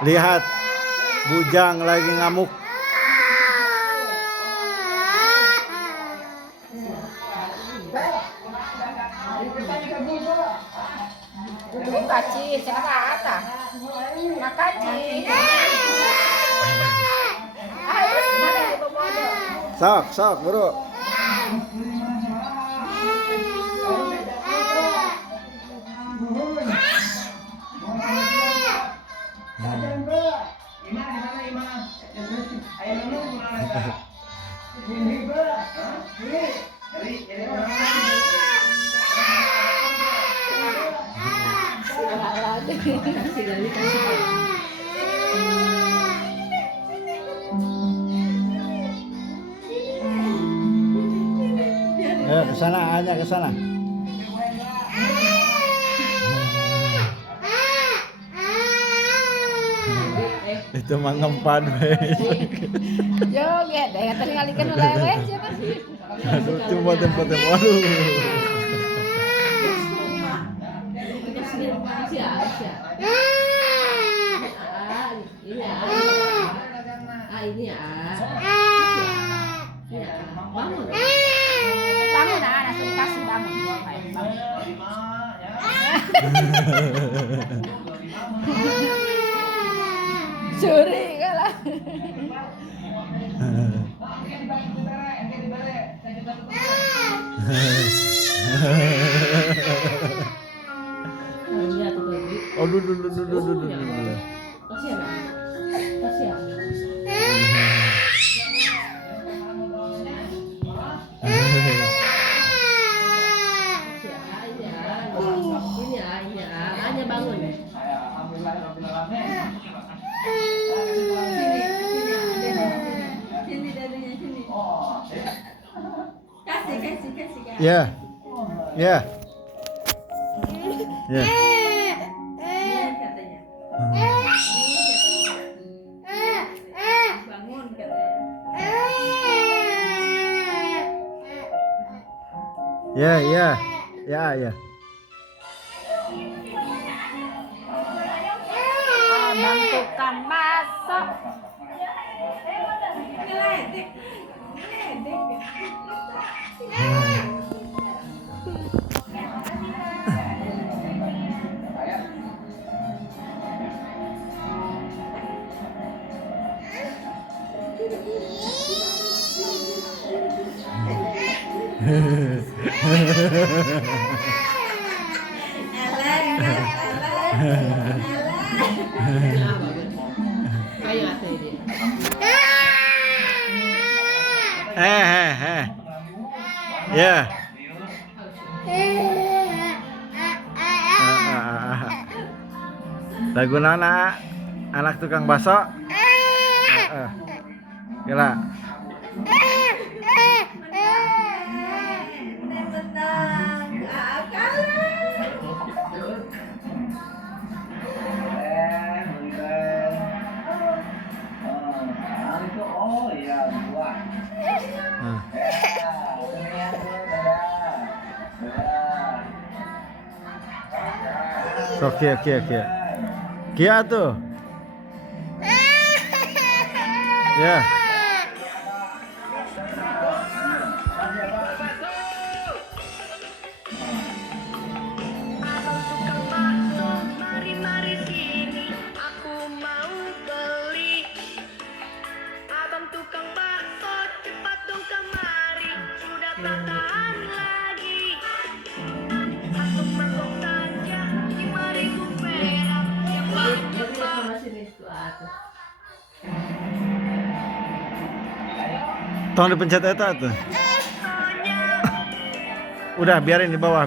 Lihat, bujang lagi ngamuk. Kaci, siapa kata? Makaci. Sok, sok, bro. Ayo ke sana, aja ke sana. Itu mangempan we. Joget deh, tadi ngalikan oleh siapa sih? Aduh, cuma tempat-tempat. Waduh. Ini ya. Bangun. Bangun langsung kasih bangun. Curi kalah. Aduh, duh. Kasihan. Kasihan. Hanya bangun. Sini dadanya sini. Kasih. Ya. Ya. Ya. Katanya. Bangun katanya. Ya. Abang tukang masak. Kayu ate dia. Ya. Lagu nana anak tukang bakso. Gila. Oke. Kia tuh. Ya. Mari sini, aku mau beli. Abang tukang bakso, cepat dong kemari. Sudah tak tahan lagi. Satu mangkok saja, 5.000 perak. Cepat. Tolong dipencet eta tuh. Udah, biarin di bawah.